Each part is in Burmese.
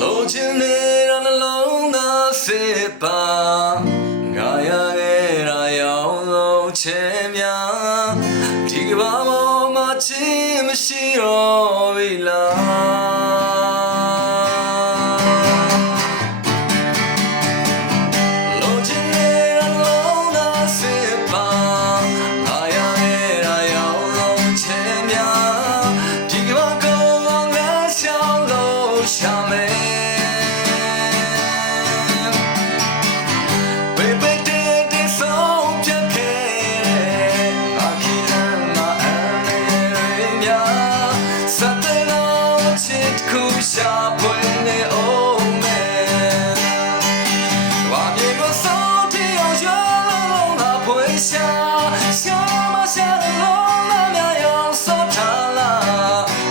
လိုချင်နေတာနှလုံးသားစစ်ပါငါရခဲ့တာရောက်လို့ချင်များဒီကဘာပေါ်မှာချင်မရှိတော့ပြီလားလိုချင်နေတာနှလုံးသားစစ်ပါငါရခဲ့တာရောက်လို့ချင်များဒီကဘာကောင်းငါရှောင်းလို့ရှာမယ်ရှာပွင့်နေအောင်မယ်ဝါမြေကိုစောင်းတီအောင်ရောလုံးလာဖွေးရှာမရှာလုံးလာများရောက်စောထားလာ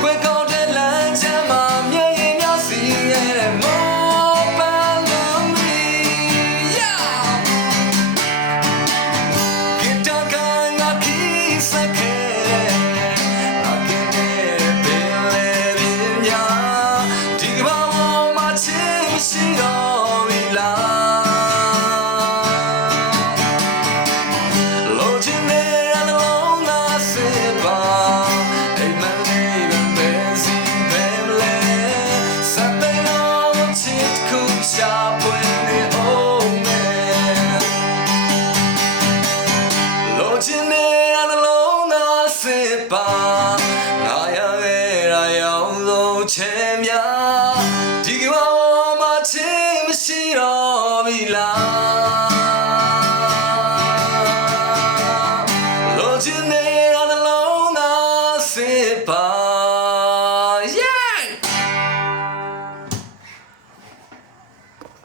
ခွေကောက်တဲ့လမ်းချမ်းမှာမြဲရင်များစီရဲ့မောပန်းလုံးမီဂီတာကငါခီးစခဲငါရခဲ့တာရောက်လို့ချင်များ